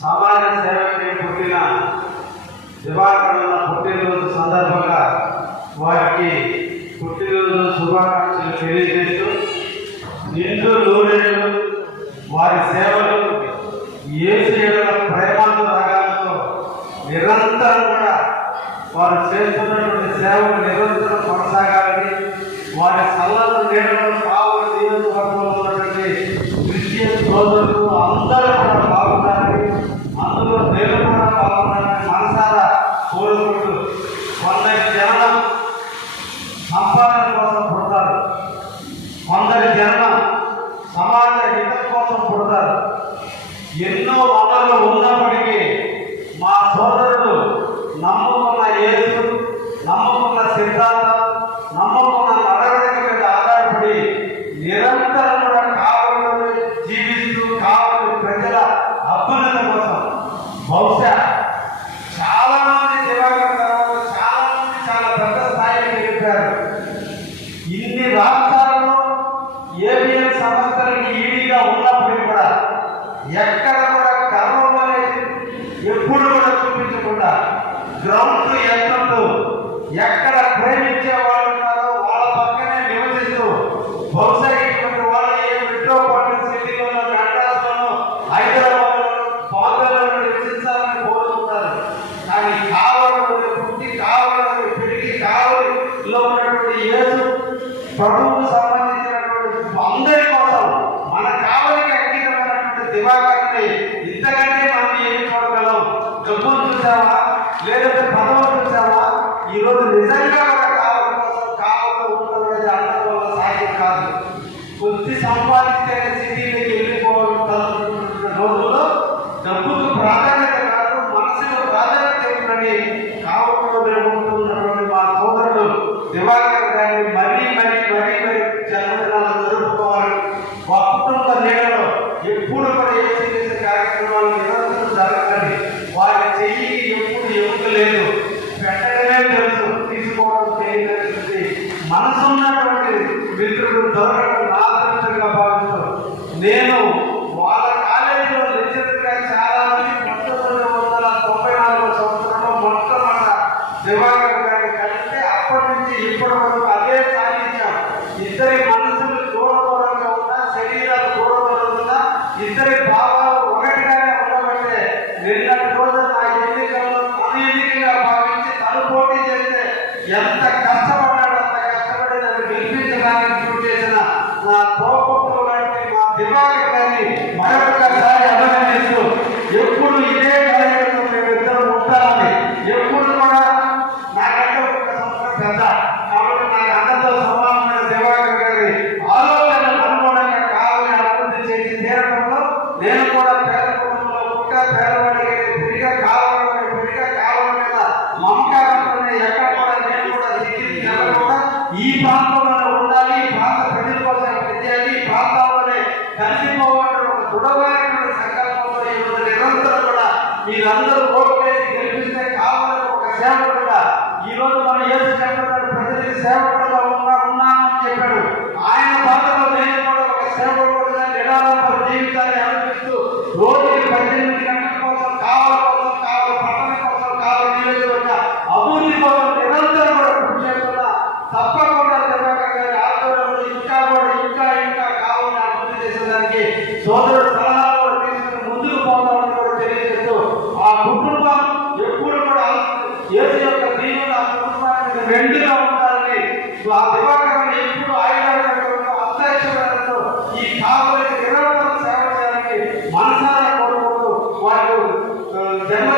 సమాజ సేవకి పుట్టిన దివాకరణ పుట్టినరోజు సందర్భంగా వారికి పుట్టినరోజు శుభాకాంక్షలు తెలియజేస్తూ నిండు నూరేళ్ళు వారి సేవలు ఏసుల ప్రేమానురాగాలతో నిరంతరం కూడా వారు చేస్తున్నటువంటి సేవలు నిరంతరం కొనసాగాలని వారి సల్లలు నీడలను కావాలి నియోజకవర్గంలో ఉన్నటువంటి క్రిస్టియన్ సోదరులు అందరూ కూడా బాగుండాలని అందులో నేను కూడా బాగుండాలని మనసారా కోరుకుంటూ కొందరి జనం సంపాదన కోసం పుడతారు, కొందరి జనం సమాజ హితం కోసం పుడతారు. ఎన్నో వనరులు ఉన్నప్పటికీ మా సోదరులు నమ్ముకున్న యేసు, నమ్ముకున్న సిద్ధాంతం, నమ్ముకున్న నడవడిక మీద ఆధారపడి నిరంతరం కూడా కావలి జీవిస్తూ కావలి ప్రజల అభ్యున్నత కోసం బహుశా చాలా మంది దివాకర్ తర్వాత చాలా మంది చాలా పెద్ద స్థాయికి వెళ్ళిపోయారు. ఇన్ని రాష్ట్రాల్లో ఏబిఎన్ సంస్థలకి ఈడీగా ఉన్నప్పటికీ కూడా ఎక్కడ కూడా గర్వం అనేది ఎప్పుడు కూడా చూపించకుండా గ్రౌండ్ ఎత్తుంటూ ఎక్కడ ప్రేమించే వాళ్ళు ఉన్నారో వాళ్ళ పక్కనే నివసిస్తూ బహుశా ఇటువంటి వాళ్ళు ఏ మెట్రోపాలిటన్ సిటీలోనో మెడ్రాస్లోనో హైదరాబాద్లోనో బాంబేలోనో నివసించాలని కోరుకుంటారు. కానీ కావలిలో పుట్టి కావలిలో పెరిగి కావలిలో ఉన్నటువంటి యేసు ప్రభువుకు సంబంధించినటువంటి అందరి కోసం మన కావలికి అంకితమైనటువంటి దివాకర్ని ఇంతకంటే మనం ఏం చూడగలం? డబ్బులు చూసావా, లేదంటే పదవులు చూసావా? ఈరోజు నిజంగా ఒక కావలి కోసం కావలిలో ఉండడం అందరి వల్ల సాధ్యం కాదు. కొద్ది సంపాదిస్తే సిటీలోకి వెళ్ళిపోవాలనుకుంటున్న రోజుల్లో డబ్బుకు ప్రాధాన్యత కాదు, మనసుకు ప్రాధాన్యత ఇవ్వని కావలిలో ఉంటున్నటువంటి మా సోదరుడు దివాకర్ గారిని మరీ జన్మదినాలు జరుపుకోవాలి. మా కుటుంబ నీడలో ఎప్పుడు కూడా ఏ చేసే కార్యక్రమాలు నిరంతరం జరగాలి. వారి చెయ్యి ఎప్పుడు ఎముకలేదు, పెట్టడమే తెలుసు, తీసుకోవడం తెలియదు. మనసున్నటువంటి మిత్రుడు దొరకడం నా అదృష్టంగా భావిస్తూ నేను వాళ్ళ కాలేజీలో లెక్చరర్గా చాలా మంది 1994 సంవత్సరంలో మొట్టమొదట దివాకర్ గారిని కలిస్తే అప్పటి నుంచి ఇప్పటి వరకు అదే సాధించాం. ఇద్దరి మనసులు దూరంగా ఉన్నా, శరీరాలు దూరంగా, ఇద్దరి భావాలు ఒకటిగానే ఉండబట్టే నిన్నటి రోజు నా ఎన్నికల్లో తన ఎన్నికగా భావించి తను పోటీ చేస్తే ఎంత కష్టపడ్డాడో అంత కష్టపడి నన్ను గెలిపించడానికి కృషి చేసిన నా తోపుడు లాంటి మా దివాకర్ గారిని మరొకసారి అభినందిస్తూ ఎప్పుడు ఇదే కార్యక్రమంలో మేమిద్దరం ఉంటామని, ఎప్పుడు కూడా నాకంటే ఒక సంవత్సరం పెద్ద కాబట్టి నాకు అన్నతో సమానమైన దివాకర్ గారి ఆలోచనలు అనుగుణంగా కావాలి అభివృద్ధి చేసి తీరడంలో నేను కూడా పేద కుటుంబంలో పుట్ట పేదవాడికి పెరిగా కావాలి మీద మమకారంతోనే ఎక్కడ కూడా నేను కూడా దిగి కూడా ఈ ప్రాంతంలోనే ఉండాలి, ఈ ప్రాంత ప్రజల కోసం చేయాలి, ఈ ప్రాంతంలోనే కలిసిపోవాలని ఒక దృఢమైనటువంటి సంకల్పంతో ఈరోజు నిరంతరం కూడా మీరందరూ ఓటు వేసి గెలిపిస్తే కావాలని ఒక సేవకుడుగా ఈరోజు మన యేసు చెప్పాడు, ప్రజలకి సేవకుడుగా ఉన్నామని చెప్పాడు. ఆయన బాధలో నేను కూడా ఒక సేవకుడుగా నిరాడంబర జీవితాన్ని అనిపిస్తూ రోజుకి 18 గంటల కోసం కావాలి పట్టణం కోసం కావాలి నియోజకవర్గ అభివృద్ధి కోసం నిరంతరం కూడా కృషి చేస్తున్నా. తప్పకుండా దివాకర్ గారి ఆధ్వర్యంలో ఇంకా కావాలని అభివృద్ధి చేసేదానికి సోదరుడు సలహాలు కూడా తీసుకుని ముందుకు పోతామని కూడా తెలియజేస్తూ ఆ కుటుంబం ఎప్పుడు కూడా యేసు యొక్క దీవులు ఆ కుటుంబానికి మెండుగా ఉండాలని ఆ దివాకర్ని ఎప్పుడు ఆయుధాలతో అత్యక్షతో ఈ కావలికి నిరంతరం సేవ చేయాలని మనసారా కోరుకుంటూ వారు జన్మ